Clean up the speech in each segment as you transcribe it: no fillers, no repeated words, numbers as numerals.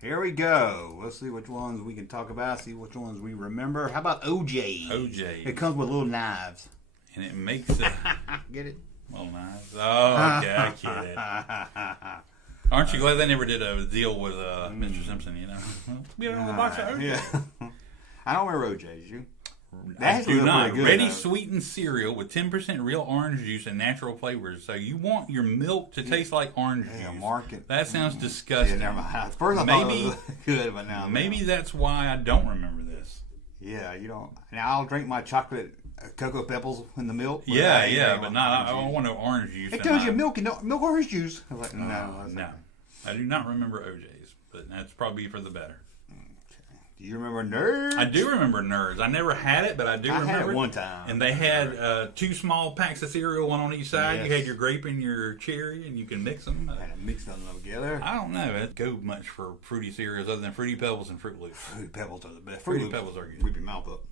Here we go. Let's see which ones we can talk about. See which ones we remember. How about OJ's? OJ's. It comes with little knives. And it makes it. Get it? Little knives. Oh, okay, I get it. Aren't you glad they never did a deal with Mr. Simpson, you know? We have a box of OJ. Yeah. I don't remember OJ's. You? I do not. Ready sweetened cereal with 10% real orange juice and natural flavors. So you want your milk to taste like orange juice. Market. That sounds disgusting. Yeah, never mind. First I thought it was good, but now maybe that's why I don't remember this. Yeah, you don't. Now I'll drink my chocolate cocoa pebbles in the milk. Yeah, but not. I don't want no orange juice. It tells you milk orange juice. I was like, no. I do not remember OJ's, but that's probably for the better. Do you remember Nerds? I do remember Nerds. I never had it, but I do remember had it one time. And they had 2 small packs of cereal, one on each side. Yes. You had your grape and your cherry, and you can mix them. I had to mix them together. I don't know. I'd go much for fruity cereals other than Fruity Pebbles and Fruit Loops. Fruity Pebbles are the best. Fruity Pebbles are good. Whip your mouth up.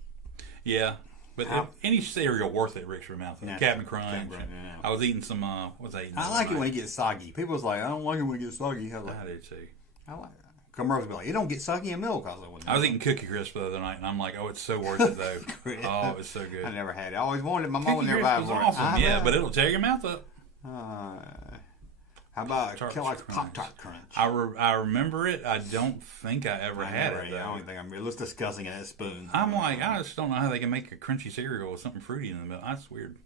Yeah. But any cereal worth it rips your mouth up. Captain Crunch. Yeah. I was eating some, what was I eating? I like it when it gets soggy. People's like, I don't like it when it gets soggy. I do too. I like it. Commercials be like, it don't get soggy in milk. I was eating Cookie Crisp the other night, and I'm like, oh, it's so worth it, though. Oh, it's so good. I never had it. I always wanted it. My Cookie mom would never Crisp buy it was for awesome. it. Yeah, but it'll tear your mouth up. How about Kellogg's Pop-Tart Crunch? I remember it. I don't think I ever had it. I don't think it looks disgusting in that spoon. I'm like, I just don't know how they can make a crunchy cereal with something fruity in the middle. That's weird.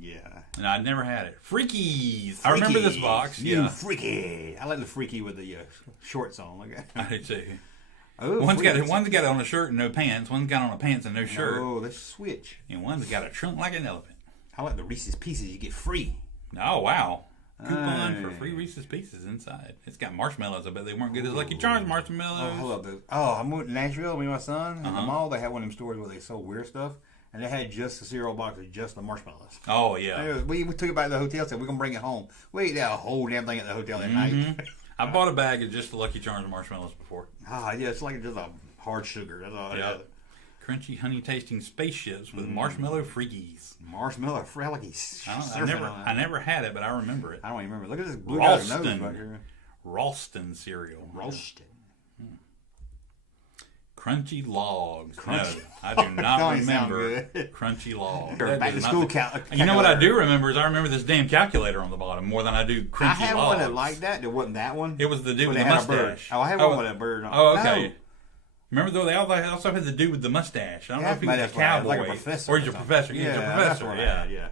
Yeah. And I'd never had it. Freakies. I remember this box. New Freaky. I like the Freaky with the shorts on. Look at I do too. Oh, one's got it on a shirt and no pants. One's got on a pants and no shirt. Oh, let's switch. And one's got a trunk like an elephant. I like the Reese's Pieces you get free. Oh, wow. Coupon for free Reese's Pieces inside. It's got marshmallows. I bet they weren't good as Lucky Charms marshmallows. Oh, hold up. I moved to Nashville with my son. In the mall, they had one of them stores where they sold weird stuff. And they had just the cereal box with just the marshmallows. Oh, yeah. We took it back to the hotel, said we're going to bring it home. We ate that whole damn thing at the hotel that night. I bought a bag of just the Lucky Charms marshmallows before. Yeah, it's like just a hard sugar. That's all it is. Crunchy, honey-tasting spaceships with marshmallow freakies. Marshmallow freakies. I never had it, but I remember it. I don't even remember. Look at this blue guy's nose back here. Ralston cereal. Ralston. Crunchy Logs. No, I do not remember Crunchy Logs. Back to school You know what I do remember is I remember this damn calculator on the bottom more than I do Crunchy Logs. I had one that like that. It wasn't that one. It was the dude with the mustache. Oh, I had one with a bird on it. Oh, okay. No. Remember though, they also had the dude with the mustache. I don't know if he was a cowboy like a professor or he's a professor. Yeah, he's a professor. Yeah.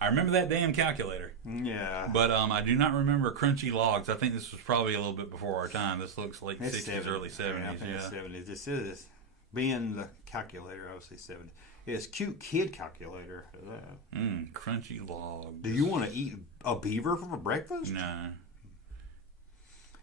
I remember that damn calculator. Yeah. But I do not remember Crunchy Logs. I think this was probably a little bit before our time. This looks late 60s, early 70s. Yeah, 70s. This is being the calculator. I would say 70s. It's cute kid calculator. Crunchy Logs. Do you want to eat a beaver for breakfast? No.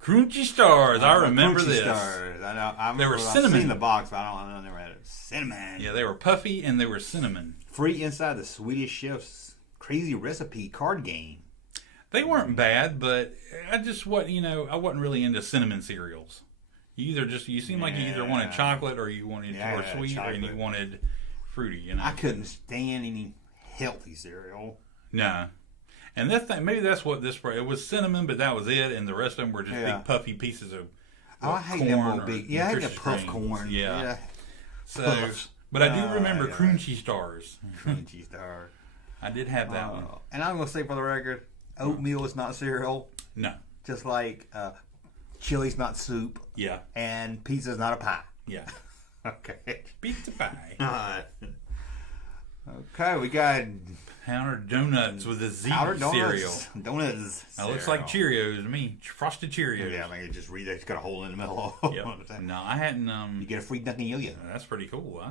Crunchy Stars. I remember Crunchy this. Stars. I know. They were cinnamon. I've seen the box, but I never had it. Cinnamon. Yeah, they were puffy and they were cinnamon. Free inside the Swedish Chefs Crazy Recipe card game. They weren't bad, but I just I wasn't really into cinnamon cereals. You seemed like you either wanted chocolate or you wanted or sweet or you wanted fruity. I couldn't stand any healthy cereal. No. And maybe that's what this it was cinnamon, but that was it, and the rest of them were just big puffy pieces of I hate them little big. Yeah, I hate the puff corn. Yeah. So, but I do remember Crunchy Stars. Crunchy Stars. I did have that one. And I'm gonna say for the record, oatmeal is not cereal. No. Just like chili's not soup. Yeah. And pizza's not a pie. Yeah. Okay. Pizza pie. Okay, we got Powdered Donuts with a Z cereal. Donuts. That looks like Cheerios to me. Frosted Cheerios. Yeah, I mean, it's got a hole in the middle. Yep. No, I hadn't. You get a free Dunkin' Yo-Yo. That's pretty cool.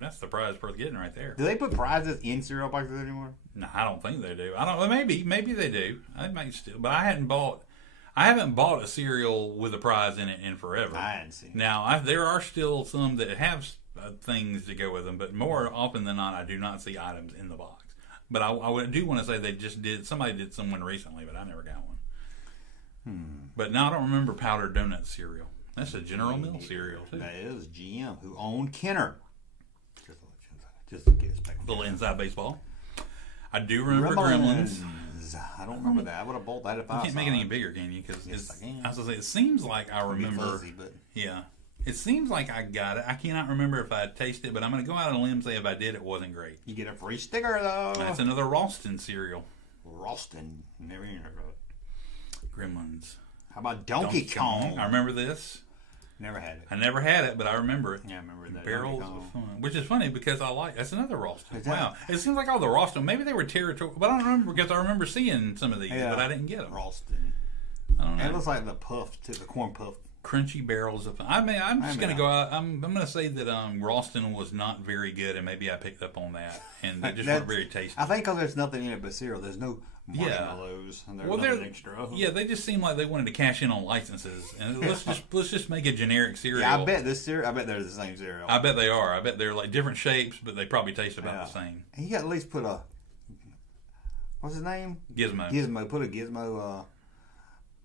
That's the prize worth getting right there. Do they put prizes in cereal boxes anymore? No, I don't think they do. I don't. Well, maybe they do. I might still, but I haven't bought a cereal with a prize in it in forever. I hadn't seen. Now there are still some that have things to go with them, but more often than not, I do not see items in the box. But I do want to say somebody did someone recently, but I never got one. But now I don't remember Powdered Donut cereal. That's a General Mills cereal too. That is GM, who owned Kenner. Just in case. Little inside baseball. I do remember Gremlins. I don't remember that. I would have bought that if I You can't make it any bigger, can you? Because I was gonna say, it seems like I remember. Fuzzy, but yeah, it seems like I got it. I cannot remember if I tasted it, but I'm gonna go out on a limb and say if I did, it wasn't great. You get a free sticker though. That's another Ralston cereal. Ralston, never even heard of it. Gremlins. How about Donkey Kong? I remember this. Never had it. I never had it, but I remember it. Yeah, I remember that. Barrels of Fun, which is funny because that's another Ralston. Exactly. Wow, it seems like all the Ralston, maybe they were territorial, but I don't remember because I remember seeing some of these, but I didn't get them. Ralston. I don't know. It looks like the puff too, the corn puff. Crunchy Barrels of Fun. I'm just gonna go out. I'm gonna say that Ralston was not very good, and maybe I picked up on that, and they just weren't very tasty. I think because there's nothing in it but cereal. There's no marshmallows, and there's nothing extra. Yeah, they just seem like they wanted to cash in on licenses, and let's just make a generic cereal. Yeah, I bet they're the same cereal. I bet they are. I bet they're like different shapes, but they probably taste about the same. And you got to at least put a what's his name? Gizmo. Put a Gizmo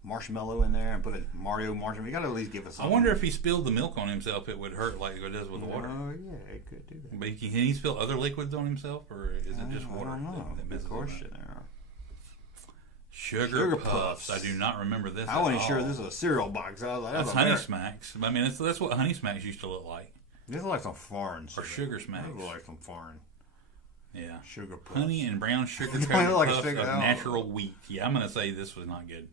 marshmallow in there, and put a Mario marshmallow. You got to at least give us something. I wonder if he spilled the milk on himself, it would hurt like it does with water. Oh yeah, it could do that. But can he spill other liquids on himself, or is it just water? I don't know. That Of course, Sugar Puffs. I do not remember this. I wasn't sure this was a cereal box. I was like, that's Honey Smacks. I mean, that's what Honey Smacks used to look like. This looks like some foreign. Or Sugar Smacks. This looks like some foreign. Yeah. Sugar Puffs. Honey and brown sugar Like puffs of natural wheat. Yeah, I'm going to say this was not good.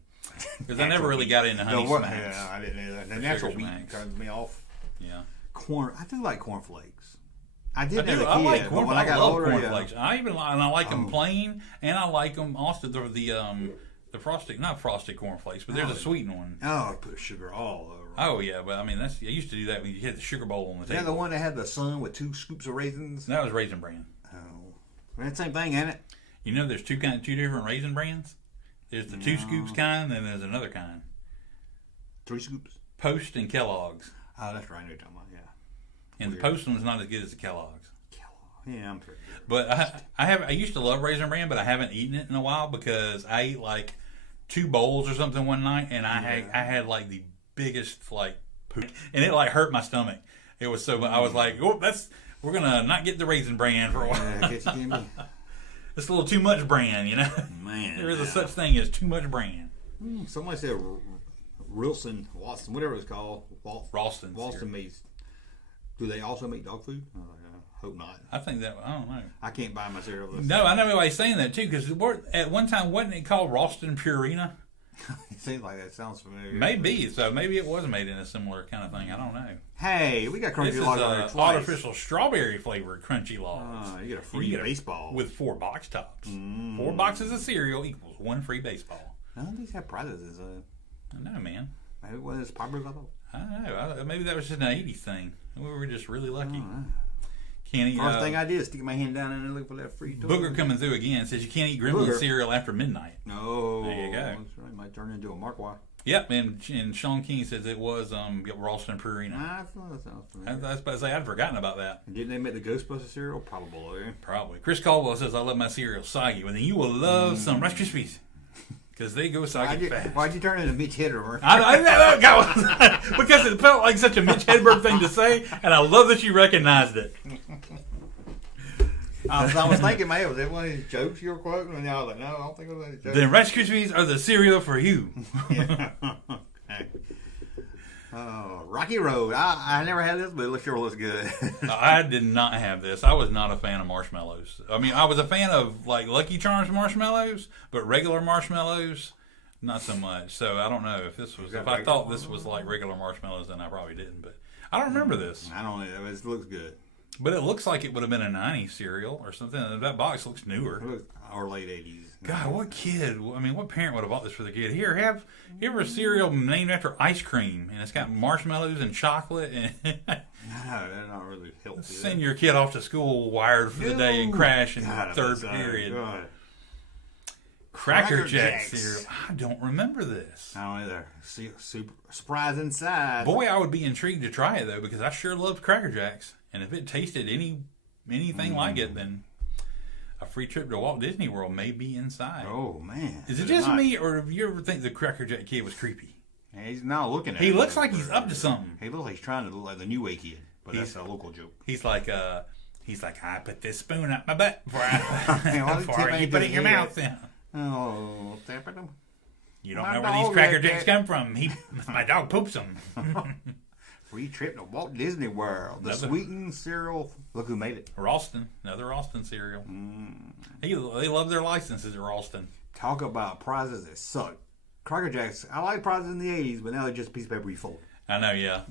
Because I never really got into Honey Smacks. Yeah, I didn't either. The natural wheat turns me off. Yeah. Corn. I do like cornflakes. I did as a kid. I like corn. When I got older, cornflakes. I like them plain, and I like them also the frosted, not frosted cornflakes, but there's a sweetened one. Oh, I put sugar all over. Oh yeah, but I mean I used to do that when you hit the sugar bowl on the table. Yeah, the one that had the sun with 2 scoops of raisins. That was Raisin Bran. Oh, that same thing, ain't it? You know, there's two different Raisin Brans. There's the 2 scoops kind, and there's another kind. 3 scoops. Post and Kellogg's. Oh, that's right. I knew you're talking about. Yeah. And the Post one's not as good as the Kellogg's. Yeah, I'm pretty good. But I used to love Raisin Bran, but I haven't eaten it in a while because I ate like 2 bowls or something one night, and I had like the biggest like poop, and it like hurt my stomach. It was so I was like, oh, we're gonna not get the Raisin Bran for a while. It's a little too much bran, you know. Man, there is a such thing as too much bran. Somebody said Ralston, whatever it's called, Ralston meats. Do they also make dog food? Hope not. I think that, I don't know. I can't buy my cereal. No, I know everybody's saying that too, because at one time, wasn't it called Ralston Purina? It seems like that sounds familiar. Maybe. So maybe it was made in a similar kind of thing. I don't know. Hey, we got crunchy logs on there twice. Artificial strawberry flavored crunchy logs. You get a free baseball. With 4 box tops. 4 boxes of cereal equals 1 free baseball. None of these have prizes. I know, man. Maybe it wasn't as popular as I thought. I don't know. Maybe that was just an 80s thing. We were just really lucky. First thing I did is stick my hand down and look for that free toy. Booger coming through again says you can't eat Gremlin cereal after midnight. No. There you go. That's right. Might turn into a Marquis. Yep, and Sean King says it was Ralston Purina. I thought that sounds familiar. I was about to say, I'd forgotten about that. And didn't they make the Ghostbusters cereal? Probably. Chris Caldwell says, I love my cereal soggy. Well, then you will love some Rice Krispies. Because they go soggy fast. Why'd you turn into Mitch Hedberg? Because it felt like such a Mitch Hedberg thing to say, and I love that you recognized it. I was thinking, man, was that one of his jokes you were quoting? And I was like, no, I don't think it was any jokes. Then Rice Krispies are the cereal for you. Rocky Road. I never had this, but it sure looks good. I did not have this. I was not a fan of marshmallows. I mean, I was a fan of like Lucky Charms marshmallows, but regular marshmallows, not so much. So I don't know if this was. If I thought this was like regular marshmallows, then I probably didn't. But I don't remember this. I don't know. It looks good. But it looks like it would have been a 90s cereal or something. That box looks newer. Or late 80s. God, what kid, what parent would have bought this for the kid? Here, have a cereal named after ice cream, and it's got marshmallows and chocolate. And no, they're not really healthy. Send your kid off to school wired for the day and crash in the third period. God. Cracker Jack cereal. I don't remember this. I don't either. Super surprise inside. Boy, I would be intrigued to try it, though, because I sure loved Cracker Jacks. And if it tasted anything like it, then a free trip to Walt Disney World may be inside. Oh, man. Is it just me, or do you ever think the Cracker Jack kid was creepy? He's now looking at it. He looks like he's up to something. He looks like he's trying to look like the New Way kid, but that's a local joke. He's like, I put this spoon up my butt before you put it in your mouth. Oh, stamping them. You don't know where these Cracker Jacks come from. My dog poops them. Free trip to Walt Disney World. The sweetened cereal. Look who made it. Ralston. Another Ralston cereal. They love their licenses at Ralston. Talk about prizes that suck. Cracker Jacks, I like prizes in the 80s, but now they're just a piece of paper you fold. I know, yeah.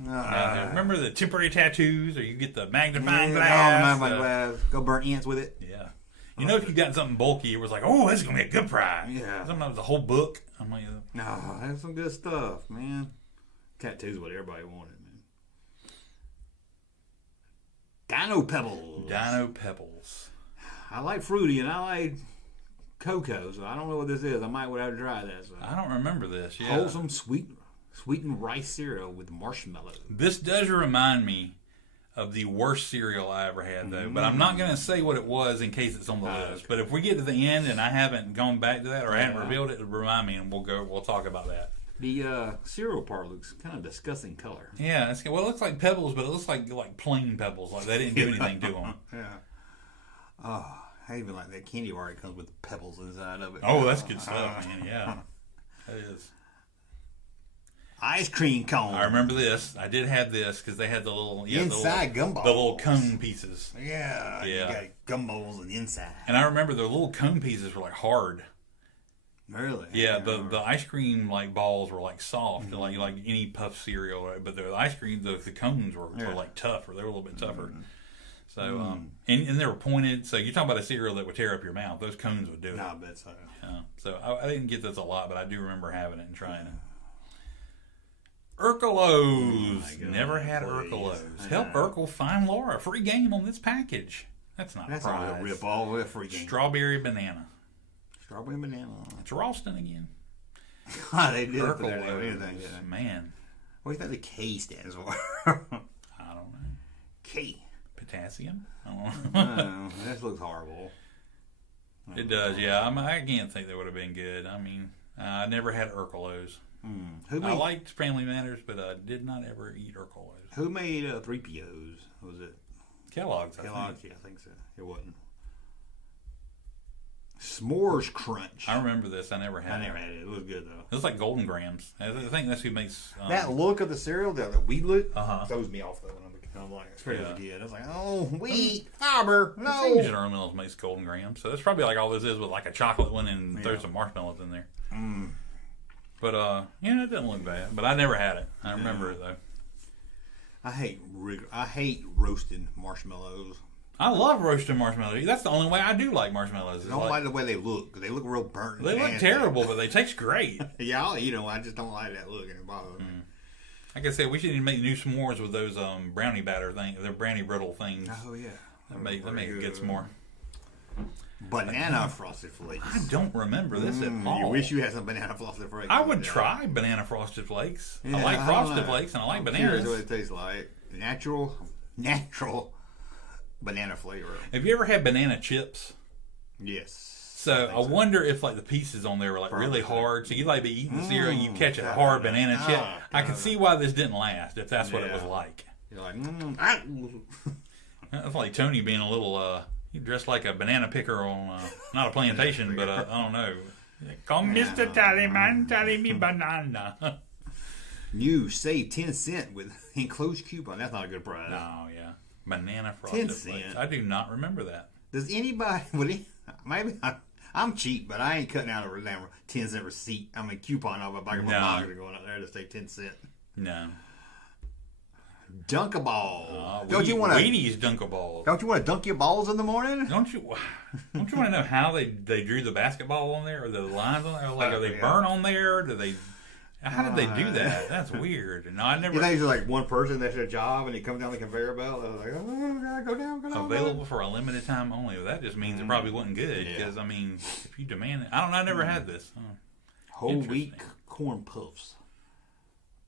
Remember the temporary tattoos, or you get the magnifying glass? Magnifying glass. Go burn ants with it. Yeah. You know, if you got something bulky, it was like, oh, this is going to be a good prize. Yeah. Sometimes the whole book. I'm like, no, that's some good stuff, man. Tattoos is what everybody wanted, man. Dino Pebbles. I like fruity, and I like cocoa, so I don't know what this is. I might have to try that. So. I don't remember this. Yeah. Wholesome, sweetened rice cereal with marshmallows. This does remind me of the worst cereal I ever had, though. But I'm not going to say what it was in case it's on the list. But if we get to the end and I haven't gone back to that or I haven't revealed it, remind me, and we'll talk about that. The cereal part looks kind of disgusting color. Yeah, it looks like Pebbles, but it looks like plain Pebbles. Like they didn't do anything to them. Yeah. Oh, I even like that candy bar. It comes with Pebbles inside of it. Oh, that's good stuff, man. Yeah, that is. Ice cream cone. I remember this. I did have this because they had the little inside gumballs. The little cone pieces. Yeah. You got gumballs on the inside. And I remember the little cone pieces were like hard. Really? Yeah. The ice cream like balls were like soft, like any puff cereal. Right? But the ice cream, the cones were like tougher. They were a little bit tougher. So and they were pointed. So you're talking about a cereal that would tear up your mouth. Those cones would do it. No, I bet so. So I didn't get this a lot, but I do remember having it and trying it. Urkelos. Never had Urkelos. Help Urkel find Laura. Free game on this package. That's not a prize. That's a rip all with free game. Strawberry banana. Strawberry banana. It's Ralston again. God, they did Urkelos. Man. What do you think the K stands for? I don't know. K. Potassium? I don't know. No, this looks horrible. It does, yeah. I can't think that would have been good. I mean, I never had Urkelos. I liked Family Matters, but I did not ever eat Urkelos. Who made 3POs? Was it Kellogg's? Kellogg's, yeah, I think so. It wasn't. S'mores Crunch. I remember this. I never had it. It. It was good, though. It was like Golden Grams. I think that's who makes... that look of the cereal, the wheat look, throws me off, though, when I'm like, especially as a kid. I was like, oh, wheat, fiber, no. General Mills makes Golden Grams. So that's probably like all this is with like a chocolate one and throw some marshmallows in there. But, it doesn't look bad. But I never had it. I remember it, though. I hate roasted marshmallows. I love roasted marshmallows. That's the only way I do like marshmallows. I don't like the way they look. They look real burnt. They look terrible, but they taste great. Yeah, I just don't like that look. And it bothers me. Like I said, we should make new s'mores with those brownie batter things. They're brownie brittle things. Oh, yeah. That make it get some more. Banana frosted flakes. I don't remember this at all. You wish you had some banana frosted flakes. I would try banana frosted flakes. I like frosted flakes and I like bananas. That's what it tastes like. Natural banana flavor. Have you ever had banana chips? Yes. So I wonder if like the pieces on there were like really hard. So you like be eating the cereal and you catch a hard banana chip. I can see why this didn't last if that's what it was like. You're like, That's like Tony being a little he dressed like a banana picker on not a plantation, but I don't know. Come, Mr. Tallyman, tally me banana. You save 10 cents with enclosed coupon. That's not a good price. No, yeah. Banana frosted flakes. I do not remember that. Does anybody, maybe I'm cheap, but I ain't cutting out a 10-cent receipt. I mean, coupon off a bag of my pocket going up there to save 10 cents. No. Dunkaball. Don't you want Wheaties Dunkaballs? Don't you want to dunk your balls in the morning? Don't you want to know how they drew the basketball on there or the lines on there? Like, are they burnt on there? How did they do that? That's weird. No, I never. You think it's like one person that's their job and he comes down the conveyor belt? I was like, oh, God, go down. Available for a limited time only. Well, that just means it probably wasn't good. Because I mean, if you demand it, I never had this. Whole wheat corn puffs.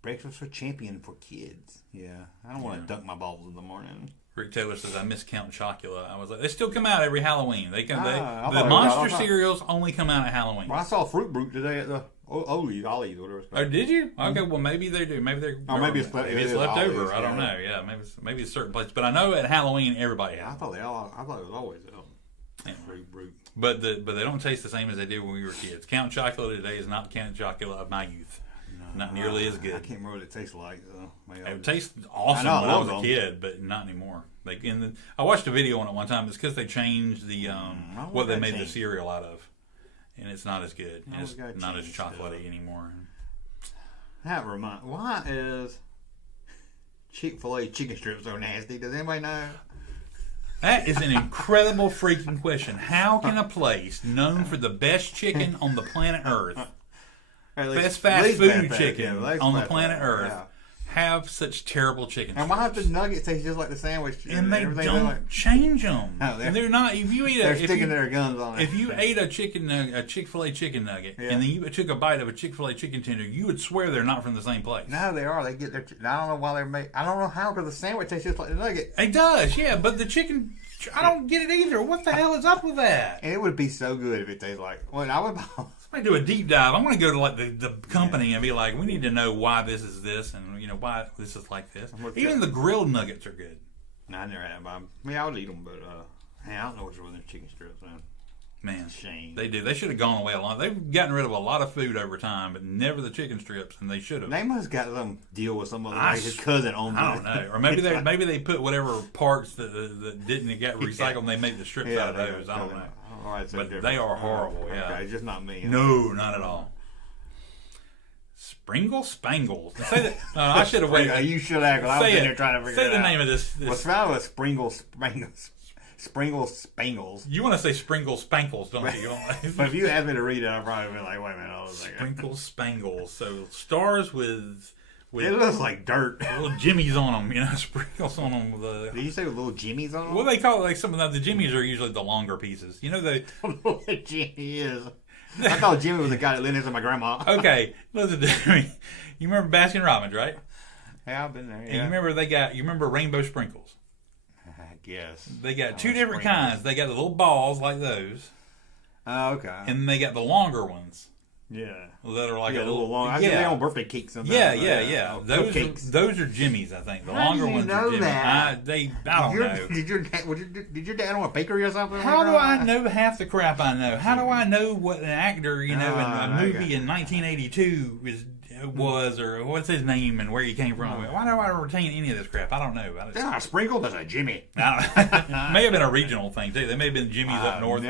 Breakfast for champion for kids. Yeah, I don't want to dunk my balls in the morning. Rick Taylor says, I miscount Chocula. I was like, they still come out every Halloween. The monster cereals only come out at Halloween. Well, I saw Fruit Brute today at the Ollie's, whatever it's called. Oh, did you? Okay, well, maybe they do. Maybe they're... maybe it's left over. I don't know. Yeah, maybe it's certain places. But I know at Halloween, everybody has I thought it was always Fruit Brute. But they don't taste the same as they did when we were kids. Count Chocula today is not the Count Chocula of my youth. Not nearly as good. I can't remember what it tastes like. It tastes awesome when I was a kid, but not anymore. Like I watched a video on it one time. It's because they changed the what they made the cereal out of, and it's not as good. It's not as chocolatey anymore. That reminds. Why is Chick-fil-A chicken strips so nasty? Does anybody know? That is an incredible freaking question. How can a place known for the best chicken on the planet Earth, best fast food chicken on the planet Earth, have such terrible chicken strips? And why do the nuggets taste just like the sandwich? And they don't change them. No, they're not. If you eat they're sticking their guns on it. If you ate a Chick-fil-A chicken nugget, and then you took a bite of a Chick-fil-A chicken tender, you would swear they're not from the same place. No, they are. They get their. I don't know why they're made. I don't know how, because the sandwich tastes just like the nugget. It does, yeah. But the chicken, I don't get it either. What the hell is up with that? And it would be so good if it tastes like. Well, I would. I do a deep dive. I'm going to go to like the company and be like, we need to know why this is this, and why this is like this. Even the grilled nuggets are good. No, I never had them. I would eat them, but I don't know what's wrong with their chicken strips, man. Man, shame. They do. They should have gone away a lot. They've gotten rid of a lot of food over time, but never the chicken strips, and they should have. They must have got some deal with some other his cousin on. I don't know, or maybe they put whatever parts that didn't get recycled, and they made the strips out of those. I don't know. All right, so but they are horrible. Yeah, okay, just not me. No, not at all. Spangles. Say that. No, I should have waited. You should have. I was in there trying to figure it out. Say the name of this. What's found with Spangles. You want to say Spangles, don't you? But if you asked me to read it, I'd probably be like, wait a minute. Spangles. So stars with it looks like dirt. Little jimmies on them, sprinkles on them. Did you say with little jimmies on them? Well, they call it like some of the jimmies are usually the longer pieces. I don't know what Jimmy is. I thought Jimmy was the guy that lived next to my grandma. Okay, listen to me. You remember Baskin Robbins, right? Yeah, I've been there. Yeah. And you remember rainbow sprinkles? I guess. They got two different kinds. They got the little balls like those. Oh, okay. And they got the longer ones. Yeah. That are like a little long. I think they on birthday cakes sometimes. Yeah. Those are Jimmy's, I think. The longer ones are Jimmy's. I don't know. Did your dad own a bakery or something? How do I know half the crap I know? How do I know what an actor, in a movie in 1982 was, or what's his name and where he came from? Why do I retain any of this crap? I don't know. That's not a sprinkle. That's a Jimmy. May have been a regional thing too. They may have been Jimmy's up north.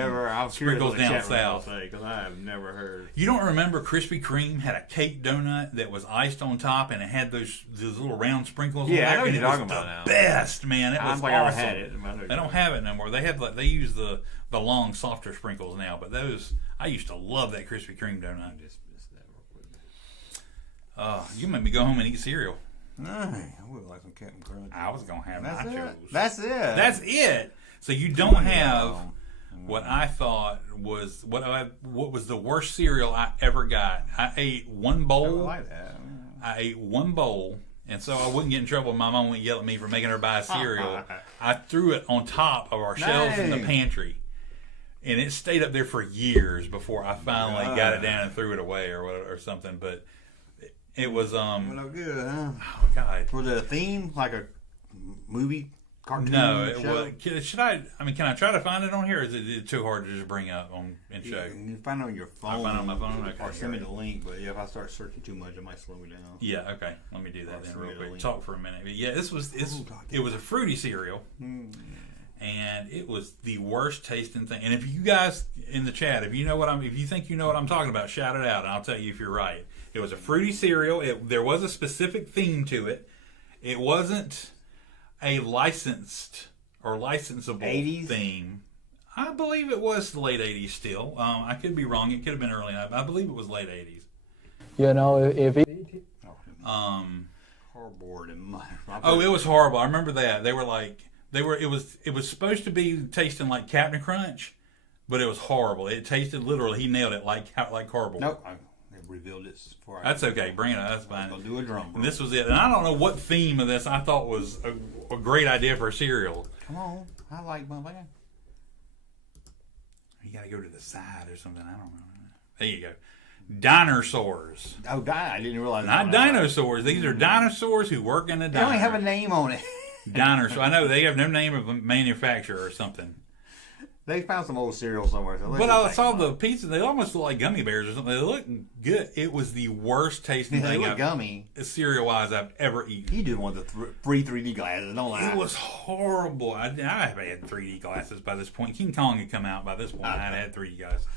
Sprinkles down south. Because I have never heard. You don't remember Krispy Kreme had a cake donut that was iced on top and it had those little round sprinkles? Yeah, on I know what you're talking about now. Best, man. It was awesome. I never had it. They don't have it no more. They use the long, softer sprinkles now. But those, I used to love that Krispy Kreme donut. You made me go home and eat cereal. I would like some Captain Crunch. I was gonna have nachos. That's it. So you don't have what I thought was what was the worst cereal I ever got. I ate one bowl. I like that. I ate one bowl, and so I wouldn't get in trouble. My mom wouldn't yell at me for making her buy cereal. I threw it on top of our shelves in the pantry, and it stayed up there for years before I finally got it down and threw it away or something. But it was no good, huh? Oh God! Was it a theme like a movie cartoon? No, it was. Should I? I mean, can I try to find it on here? Or is it too hard to just bring up and show? You can find it on your phone. I'll find it on my phone. Okay, or send me the link. But if I start searching too much, it might slow me down. Yeah. Okay. Let me do that then real quick. Talk for a minute. But yeah, it was a fruity cereal. And it was the worst tasting thing. And if you guys in the chat, if you think you know what I'm talking about, shout it out, and I'll tell you if you're right. It was a fruity cereal. There was a specific theme to it. It wasn't a licensed or licensable 80s? theme. I believe it was the late 80s still. I could be wrong. It could have been early. I believe it was late 80s. If it... Cardboard and mud. Oh, it was horrible. I remember that. It was supposed to be tasting like Captain Crunch, but it was horrible. It tasted literally, he nailed it like cardboard. Nope. Revealed this before. That's okay. Bring it up. That's fine. I'll do a drum roll. And this was it. And I don't know what theme of this I thought was a great idea for a cereal. Come on. I like motherfucker. You got to go to the side or something. I don't know. There you go. Dinosaurs. Oh, I didn't realize. Not dinosaurs. These are dinosaurs who work in a diner. They only have a name on it. Dinosaurs. I know. They have no name of a manufacturer or something. They found some old cereal somewhere. So but I saw the pieces. They almost look like gummy bears or something. They look good. It was the worst tasting thing gummy cereal-wise I've ever eaten. He did one of the free 3D glasses. Don't lie. It was horrible. I have had 3D glasses by this point. King Kong had come out by this point. I had 3D glasses.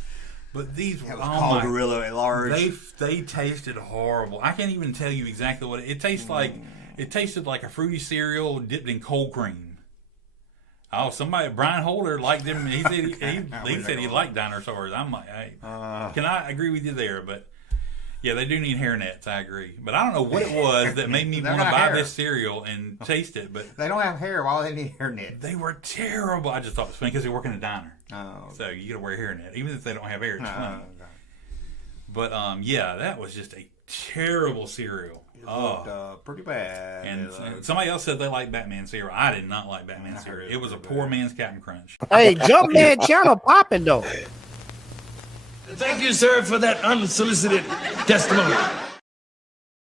But these were called Gorilla at large. They tasted horrible. I can't even tell you exactly what it tastes like. It tasted like a fruity cereal dipped in cold cream. Oh, Brian Holder liked them. He said he said he liked dinosaurs. I'm like, hey, can I agree with you there? But yeah, they do need hair nets. I agree. But I don't know what it was that made me want to buy this cereal and taste it. But they don't have hair. Why do they need hair nets? They were terrible. I just thought it was funny because they work in a diner. Oh, so you got to wear a hair net, even if they don't have hair. It's funny. But yeah, that was just a terrible cereal. It looked pretty bad. And somebody else said they liked Batman cereal. I did not like Batman cereal. It was a poor man's Captain Crunch. Hey, Junkman channel popping though. Thank you, sir, for that unsolicited testimony.